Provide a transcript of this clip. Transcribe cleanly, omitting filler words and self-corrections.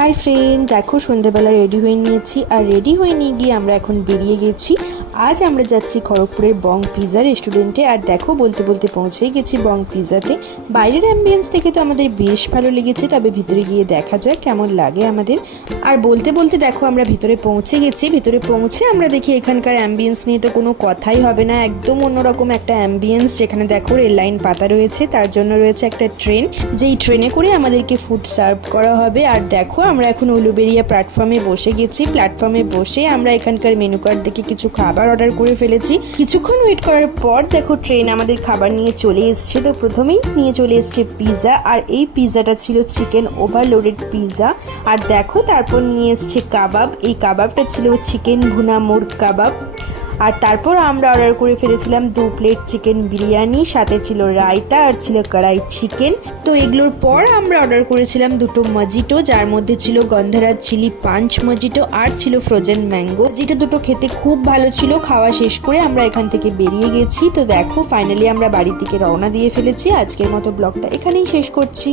Hi friend, দেখো সন্ধ্যাবেলা ready হয়ে নিয়েছি আর রেডি হয়ে নিয়ে গিয়ে আমরা এখন বেরিয়ে গেছি। আজ আমরা যাচ্ছি খড়গপুরের বং পিৎজা রেস্টুরেন্টে। আর দেখো বলতে বলতে পৌঁছেই গেছি বং পিৎজাতে। বাইরের অ্যাম্বিয়েন্স থেকে তো আমাদের বেশ ভালো লেগেছে, তবে ভিতরে গিয়ে দেখা যাক কেমন লাগে আমাদের। আর বলতে বলতে দেখো আমরা ভিতরে পৌঁছে গেছি। ভিতরে পৌঁছে আমরা দেখি এখানকার অ্যাম্বিয়েন্স নিয়ে তো কোনো কথাই হবে না, একদম অন্যরকম একটা অ্যাম্বিয়েন্স। যেখানে দেখো রেল লাইন পাতা রয়েছে, তার জন্য রয়েছে একটা ট্রেন, যেই ট্রেনে করে আমাদেরকে ফুড সার্ভ করা হবে। আর দেখো আমরা এখন উলুবেড়িয়া প্ল্যাটফর্মে বসে গেছি। প্ল্যাটফর্মে বসে আমরা এখানকার মেনু কার্ড দেখে কিছু খাবার অর্ডার করে ফেলেছি। কিছুক্ষণ ওয়েট করার পর দেখো ট্রেন আমাদের খাবার নিয়ে চলে এসছে। তো প্রথমেই নিয়ে চলে এসছে পিৎজা, আর এই পিৎজাটা ছিল চিকেন ওভারলোডেড পিৎজা। আর দেখো তারপর নিয়ে এসছে কাবাব। এই কাবাবটা ছিল চিকেন ভুনা মুরগ কাবাব। আর তারপর আমরা অর্ডার করে ফেলেছিলাম 2 প্লেট চিকেন বিরিয়ানি, সাথে ছিল রায়তা আর ছিল কড়াই চিকেন। তো এগুলোর পর আমরা অর্ডার করেছিলাম 2টো মজিটো, যার মধ্যে ছিল গন্ধরাজ চিলি পাঞ্চ মজিটো আর ছিল ফ্রোজেন ম্যাঙ্গো। যেটা দুটো খেতে খুব ভালো ছিল। খাওয়া শেষ করে আমরা এখান থেকে বেরিয়ে গেছি। তো দেখো ফাইনালি আমরা বাড়ির দিকে রওনা দিয়ে ফেলেছি। আজকের মতো ব্লগটা এখানেই শেষ করছি।